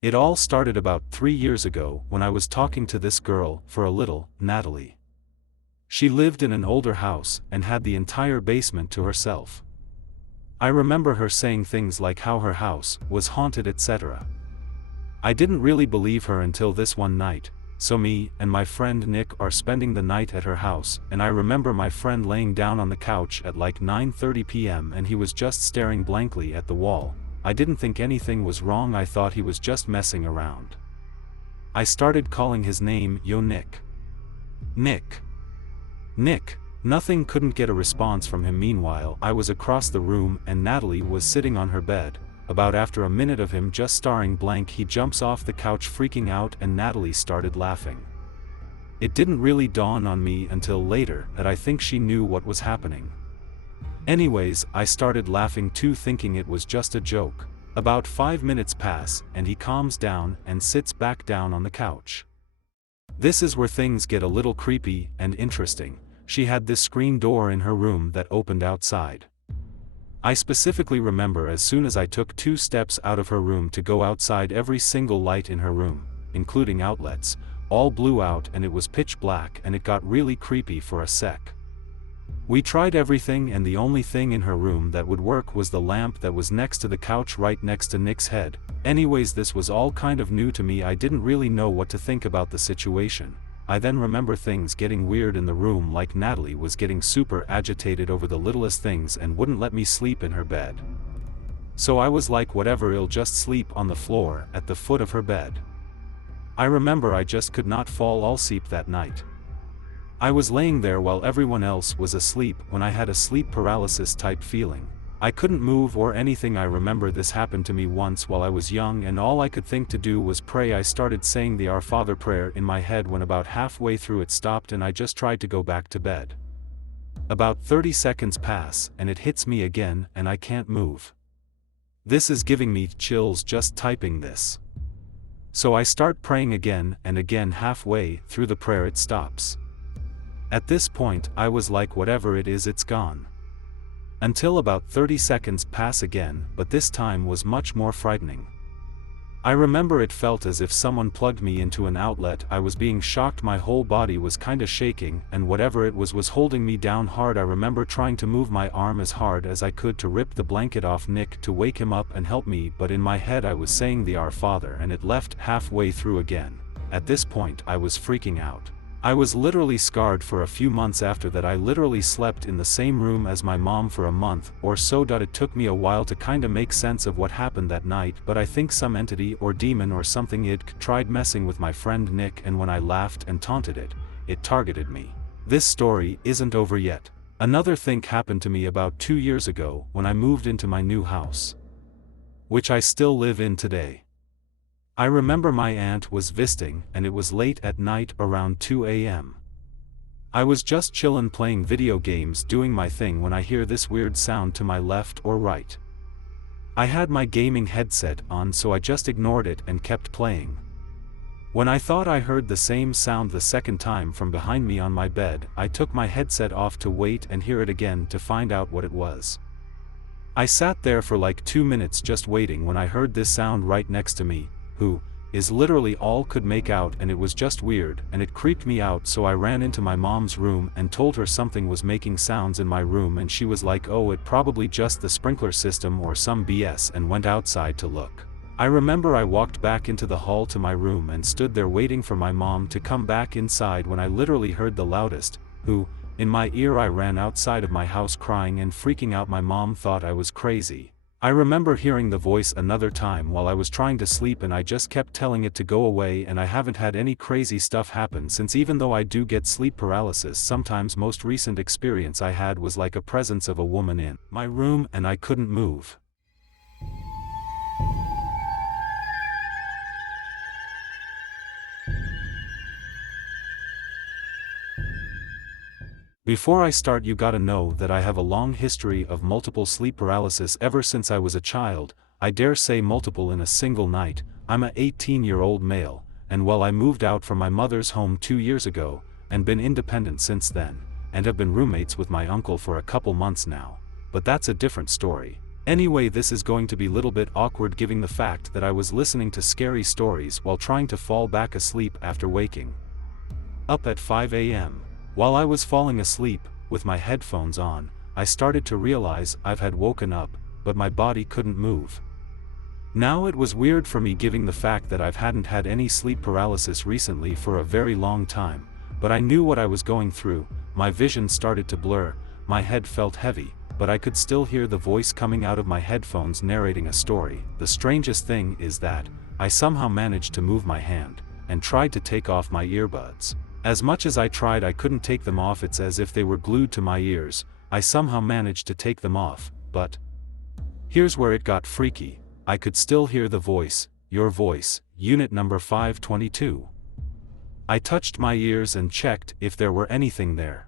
It all started about 3 years ago when I was talking to this girl for a little, Natalie. She lived in an older house and had the entire basement to herself. I remember her saying things like how her house was haunted, etc. I didn't really believe her until this one night. So me and my friend Nick are spending the night at her house, and I remember my friend laying down on the couch at like 9:30 p.m. and he was just staring blankly at the wall. I didn't think anything was wrong, I thought he was just messing around. I started calling his name, "Yo Nick. Nick. Nick." Nothing, couldn't get a response from him. Meanwhile, I was across the room and Natalie was sitting on her bed. About after a minute of him just staring blank, he jumps off the couch freaking out and Natalie started laughing. It didn't really dawn on me until later that I think she knew what was happening. Anyways, I started laughing too, thinking it was just a joke. About 5 minutes pass and he calms down and sits back down on the couch. This is where things get a little creepy and interesting. She had this screen door in her room that opened outside. I specifically remember as soon as I took 2 steps out of her room to go outside, every single light in her room, including outlets, all blew out and it was pitch black, and it got really creepy for a sec. We tried everything and the only thing in her room that would work was the lamp that was next to the couch right next to Nick's head. Anyways, this was all kind of new to me. I didn't really know what to think about the situation. I then remember things getting weird in the room, like Natalie was getting super agitated over the littlest things and wouldn't let me sleep in her bed. So I was like, whatever, I'll just sleep on the floor at the foot of her bed. I remember I just could not fall asleep that night. I was laying there while everyone else was asleep when I had a sleep paralysis type feeling. I couldn't move or anything. I remember this happened to me once while I was young and all I could think to do was pray. I started saying the Our Father prayer in my head. When about halfway through it stopped and I just tried to go back to bed. About 30 seconds pass and it hits me again and I can't move. This is giving me chills just typing this. So I start praying again and again. Halfway through the prayer it stops. At this point I was like, whatever it is, it's gone. Until about 30 seconds pass again, but this time was much more frightening. I remember it felt as if someone plugged me into an outlet. I was being shocked, my whole body was kinda shaking, and whatever it was holding me down hard. I remember trying to move my arm as hard as I could to rip the blanket off Nick to wake him up and help me, but in my head I was saying the Our Father and it left halfway through again. At this point I was freaking out. I was literally scarred for a few months after that. I literally slept in the same room as my mom for a month or so. It took me a while to kinda make sense of what happened that night, but I think some entity or demon or something it tried messing with my friend Nick, and when I laughed and taunted it, it targeted me. This story isn't over yet. Another thing happened to me about 2 years ago when I moved into my new house, which I still live in today. I remember my aunt was visiting and it was late at night, around 2 a.m. I was just chillin' playing video games, doing my thing, when I hear this weird sound to my left or right. I had my gaming headset on, so I just ignored it and kept playing. When I thought I heard the same sound the second time from behind me on my bed, I took my headset off to wait and hear it again to find out what it was. I sat there for like 2 minutes just waiting when I heard this sound right next to me, who is literally all could make out, and it was just weird and it creeped me out. So I ran into my mom's room and told her something was making sounds in my room, and she was like, oh, it probably just the sprinkler system or some BS, and went outside to look. I remember I walked back into the hall to my room and stood there waiting for my mom to come back inside when I literally heard the loudest "who" in my ear. I ran outside of my house crying and freaking out. My mom thought I was crazy. I remember hearing the voice another time while I was trying to sleep, and I just kept telling it to go away, and I haven't had any crazy stuff happen since. Even though I do get sleep paralysis sometimes, most recent experience I had was like a presence of a woman in my room and I couldn't move. Before I start, you gotta know that I have a long history of multiple sleep paralysis ever since I was a child. I dare say multiple in a single night. I'm a 18-year-old male, and while I moved out from my mother's home 2 years ago, and been independent since then, and have been roommates with my uncle for a couple months now. But that's a different story. Anyway, this is going to be a little bit awkward given the fact that I was listening to scary stories while trying to fall back asleep after waking up at 5 a.m. While I was falling asleep, with my headphones on, I started to realize I've had woken up, but my body couldn't move. Now it was weird for me given the fact that I've hadn't had any sleep paralysis recently for a very long time, but I knew what I was going through. My vision started to blur, my head felt heavy, but I could still hear the voice coming out of my headphones narrating a story. The strangest thing is that I somehow managed to move my hand and tried to take off my earbuds. As much as I tried, I couldn't take them off. It's as if they were glued to my ears. I somehow managed to take them off, but here's where it got freaky. I could still hear the voice, your voice, unit number 522. I touched my ears and checked if there were anything there.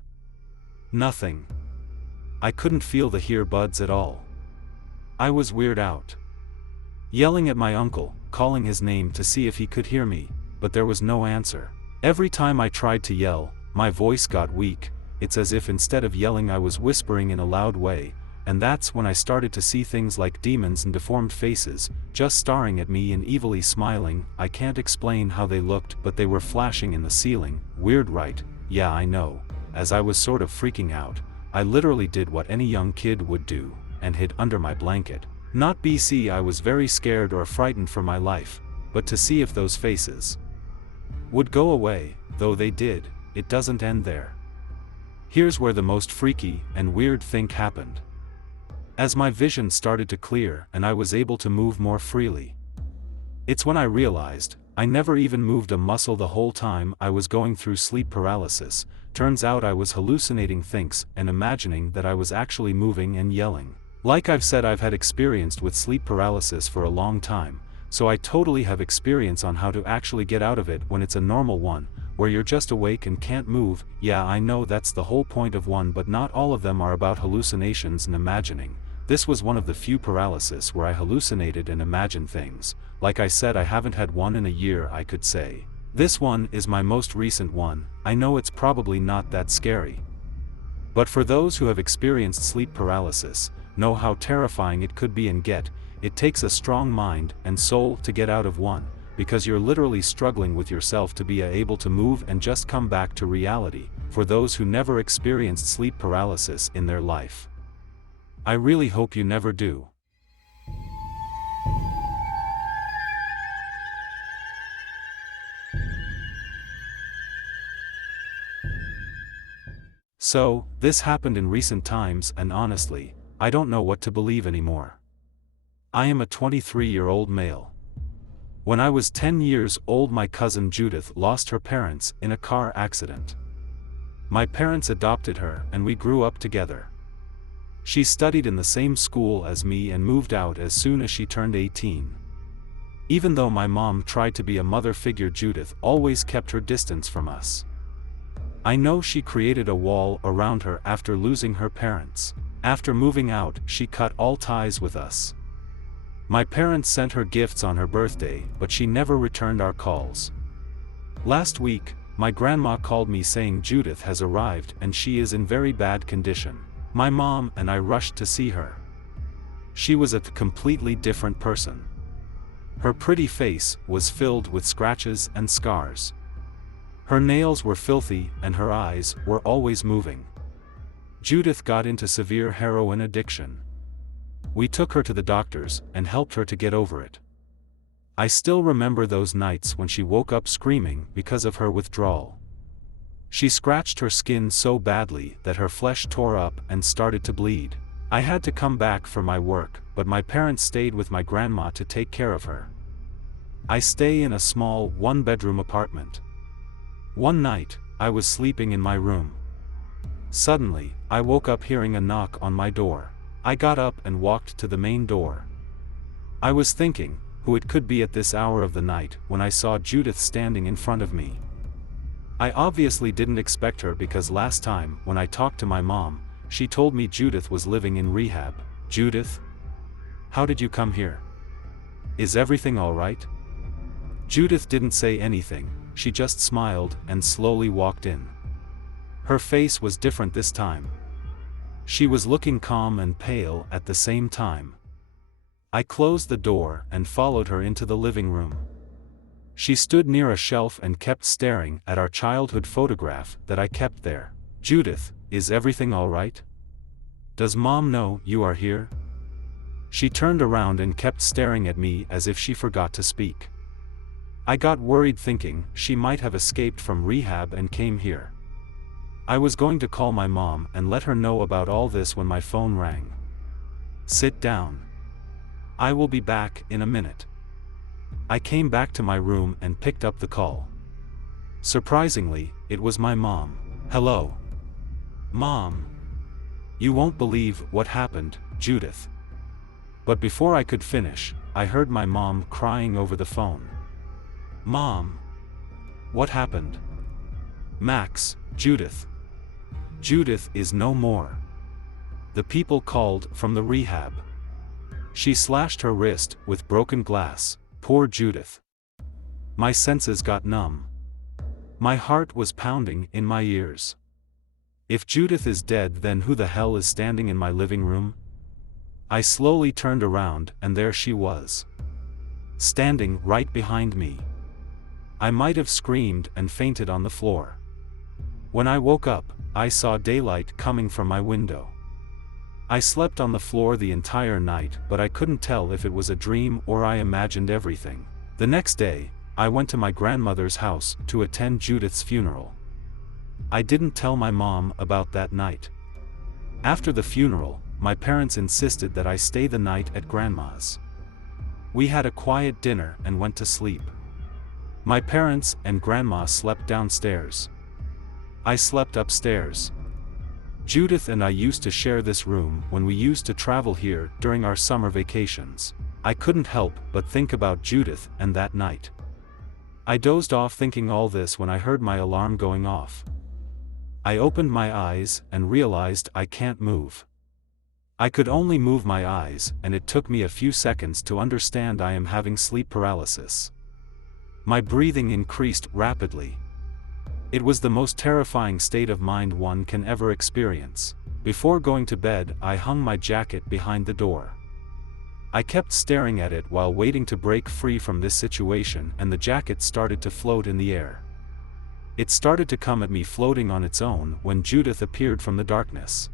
Nothing. I couldn't feel the earbuds at all. I was weirded out. Yelling at my uncle, calling his name to see if he could hear me, but there was no answer. Every time I tried to yell, my voice got weak. It's as if instead of yelling I was whispering in a loud way, and that's when I started to see things like demons and deformed faces, just staring at me and evilly smiling. I can't explain how they looked, but they were flashing in the ceiling. Weird, right? Yeah, I know. As I was sort of freaking out, I literally did what any young kid would do, and hid under my blanket. Not BC, I was very scared or frightened for my life, but to see if those faces would go away, though they did. It doesn't end there. Here's where the most freaky and weird thing happened. As my vision started to clear and I was able to move more freely, it's when I realized I never even moved a muscle the whole time I was going through sleep paralysis. Turns out I was hallucinating things and imagining that I was actually moving and yelling. Like I've said, I've had experience with sleep paralysis for a long time, so I totally have experience on how to actually get out of it when it's a normal one, where you're just awake and can't move. Yeah, I know that's the whole point of one, but not all of them are about hallucinations and imagining. This was one of the few paralysis where I hallucinated and imagined things. Like I said, I haven't had one in a year, I could say. This one is my most recent one. I know it's probably not that scary, but for those who have experienced sleep paralysis, know how terrifying it could be, and it takes a strong mind and soul to get out of one, because you're literally struggling with yourself to be able to move and just come back to reality. For those who never experienced sleep paralysis in their life, I really hope you never do. So, this happened in recent times, and honestly, I don't know what to believe anymore. I am a 23-year-old male. When I was 10 years old, my cousin Judith lost her parents in a car accident. My parents adopted her and we grew up together. She studied in the same school as me and moved out as soon as she turned 18. Even though my mom tried to be a mother figure, Judith always kept her distance from us. I know she created a wall around her after losing her parents. After moving out, she cut all ties with us. My parents sent her gifts on her birthday, but she never returned our calls. Last week, my grandma called me saying Judith has arrived and she is in very bad condition. My mom and I rushed to see her. She was a completely different person. Her pretty face was filled with scratches and scars. Her nails were filthy and her eyes were always moving. Judith got into severe heroin addiction. We took her to the doctors and helped her to get over it. I still remember those nights when she woke up screaming because of her withdrawal. She scratched her skin so badly that her flesh tore up and started to bleed. I had to come back for my work, but my parents stayed with my grandma to take care of her. I stay in a small, one-bedroom apartment. One night, I was sleeping in my room. Suddenly, I woke up hearing a knock on my door. I got up and walked to the main door. I was thinking who it could be at this hour of the night when I saw Judith standing in front of me. I obviously didn't expect her because last time when I talked to my mom, she told me Judith was living in rehab. Judith? How did you come here? Is everything all right? Judith didn't say anything, she just smiled and slowly walked in. Her face was different this time. She was looking calm and pale at the same time. I closed the door and followed her into the living room. She stood near a shelf and kept staring at our childhood photograph that I kept there. "Judith, is everything all right? Does Mom know you are here?" She turned around and kept staring at me as if she forgot to speak. I got worried thinking she might have escaped from rehab and came here. I was going to call my mom and let her know about all this when my phone rang. "Sit down. I will be back in a minute." I came back to my room and picked up the call. Surprisingly, it was my mom. "Hello. Mom. You won't believe what happened, Judith." But before I could finish, I heard my mom crying over the phone. "Mom. What happened?" "Max, Judith. Judith is no more. The people called from the rehab. She slashed her wrist with broken glass. Poor Judith." My senses got numb. My heart was pounding in my ears. If Judith is dead, then who the hell is standing in my living room? I slowly turned around and there she was. Standing right behind me. I might have screamed and fainted on the floor. When I woke up, I saw daylight coming from my window. I slept on the floor the entire night, but I couldn't tell if it was a dream or I imagined everything. The next day, I went to my grandmother's house to attend Judith's funeral. I didn't tell my mom about that night. After the funeral, my parents insisted that I stay the night at Grandma's. We had a quiet dinner and went to sleep. My parents and Grandma slept downstairs. I slept upstairs. Judith and I used to share this room when we used to travel here during our summer vacations. I couldn't help but think about Judith and that night. I dozed off thinking all this when I heard my alarm going off. I opened my eyes and realized I can't move. I could only move my eyes, and it took me a few seconds to understand I am having sleep paralysis. My breathing increased rapidly. It was the most terrifying state of mind one can ever experience. Before going to bed, I hung my jacket behind the door. I kept staring at it while waiting to break free from this situation, and the jacket started to float in the air. It started to come at me floating on its own when Judith appeared from the darkness.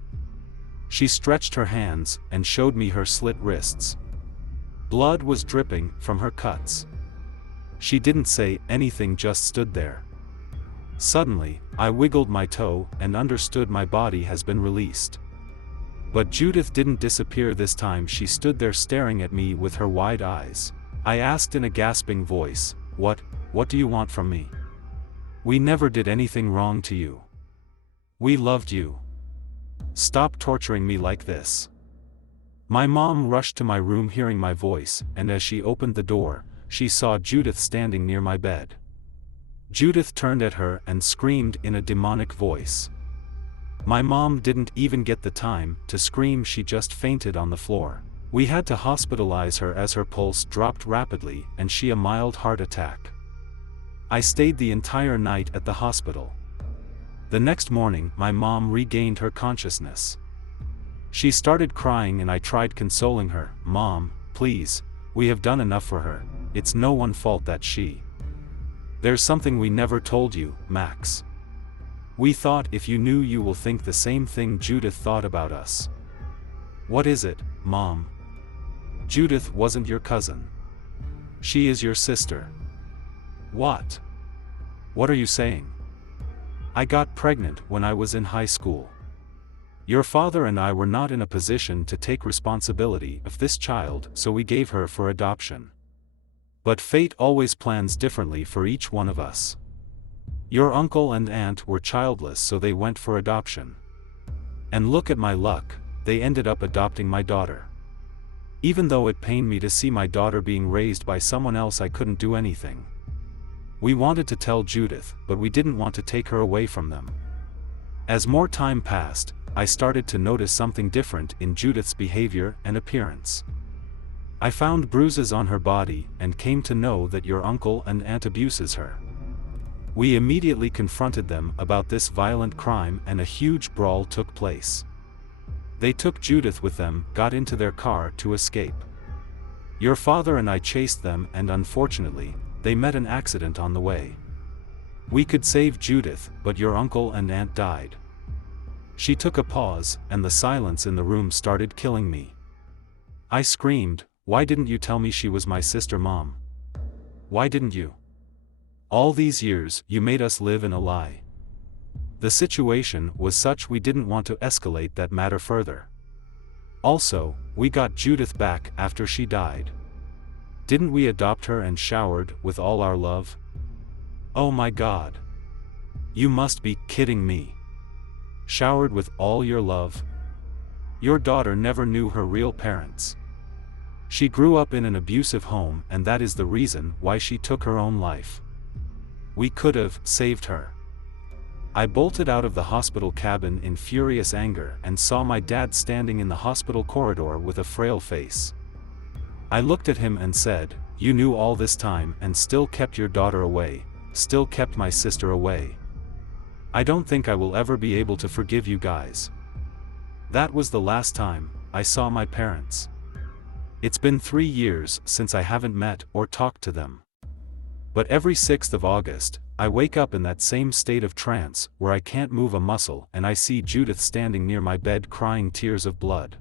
She stretched her hands and showed me her slit wrists. Blood was dripping from her cuts. She didn't say anything, just stood there. Suddenly, I wiggled my toe and understood my body has been released. But Judith didn't disappear this time. She stood there staring at me with her wide eyes. I asked in a gasping voice, What do you want from me? We never did anything wrong to you. We loved you. Stop torturing me like this." My mom rushed to my room hearing my voice, and as she opened the door, she saw Judith standing near my bed. Judith turned at her and screamed in a demonic voice. My mom didn't even get the time to scream, she just fainted on the floor. We had to hospitalize her as her pulse dropped rapidly and she had a mild heart attack. I stayed the entire night at the hospital. The next morning, my mom regained her consciousness. She started crying and I tried consoling her. "Mom, please, we have done enough for her. It's no one's fault that she..." "There's something we never told you, Max. We thought if you knew you will think the same thing Judith thought about us." "What is it, Mom?" "Judith wasn't your cousin. She is your sister." "What? What are you saying?" "I got pregnant when I was in high school. Your father and I were not in a position to take responsibility of this child, so we gave her for adoption. But fate always plans differently for each one of us. Your uncle and aunt were childless, so they went for adoption. And look at my luck, they ended up adopting my daughter. Even though it pained me to see my daughter being raised by someone else, I couldn't do anything. We wanted to tell Judith, but we didn't want to take her away from them. As more time passed, I started to notice something different in Judith's behavior and appearance. I found bruises on her body and came to know that your uncle and aunt abuses her. We immediately confronted them about this violent crime and a huge brawl took place. They took Judith with them, got into their car to escape. Your father and I chased them and unfortunately, they met an accident on the way. We could save Judith, but your uncle and aunt died." She took a pause, and the silence in the room started killing me. I screamed, "Why didn't you tell me she was my sister, Mom? Why didn't you? All these years, you made us live in a lie." The situation was such we didn't want to escalate that matter further. Also, we got Judith back after she died. Didn't we adopt her and showered with all our love? Oh my God. You must be kidding me. Showered with all your love? Your daughter never knew her real parents. She grew up in an abusive home, and that is the reason why she took her own life. We could have saved her. I bolted out of the hospital cabin in furious anger and saw my dad standing in the hospital corridor with a frail face. I looked at him and said, "You knew all this time and still kept your daughter away, still kept my sister away. I don't think I will ever be able to forgive you guys." That was the last time I saw my parents. It's been 3 years since I haven't met or talked to them. But every 6th of August, I wake up in that same state of trance where I can't move a muscle and I see Judith standing near my bed crying tears of blood.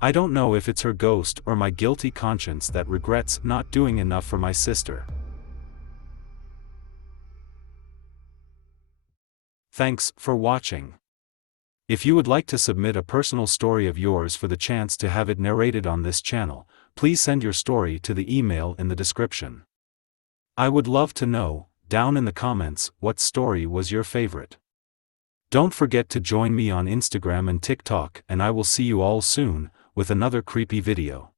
I don't know if it's her ghost or my guilty conscience that regrets not doing enough for my sister. Thanks for watching. If you would like to submit a personal story of yours for the chance to have it narrated on this channel, please send your story to the email in the description. I would love to know, down in the comments, what story was your favorite. Don't forget to join me on Instagram and TikTok, and I will see you all soon with another creepy video.